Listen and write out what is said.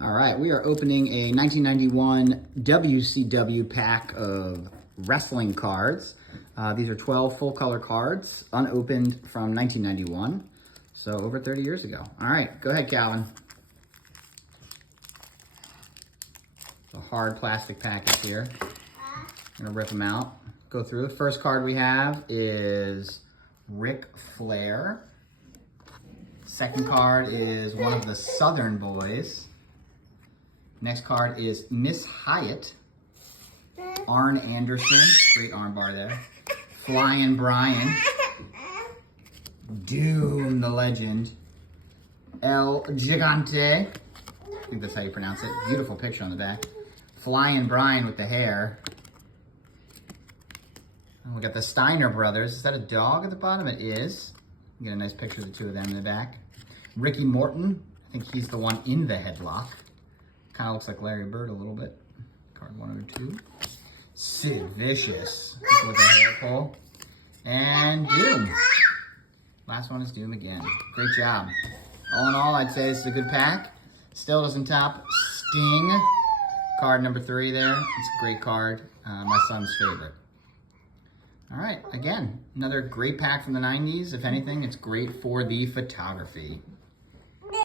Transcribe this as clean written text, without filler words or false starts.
All right, we are opening a 1991 WCW pack of wrestling cards. These are 12 full color cards, unopened from 1991, so over 30 years ago. All right, go ahead, Calvin. A hard plastic package here. I'm gonna rip them out, go through. The first card we have is Ric Flair. Second card is one of the Southern Boys. Next card is Miss Hyatt. Arn Anderson, great arm bar there. Flying Brian. Doom the Legend. El Gigante. I think that's how you pronounce it. Beautiful picture on the back. Flying Brian with the hair. And we got the Steiner brothers. Is that a dog at the bottom? It is. You get a nice picture of the two of them in the back. Ricky Morton. I think he's the one in the headlock. Kind of looks like Larry Bird a little bit. Card 102. Sid Vicious with a hair pull. And Doom. Last one is Doom again. Great job. All in all, I'd say this is a good pack. Still doesn't top Sting. Card number 3 there. It's a great card. My son's favorite. All right, again, another great pack from the 90s. If anything, it's great for the photography.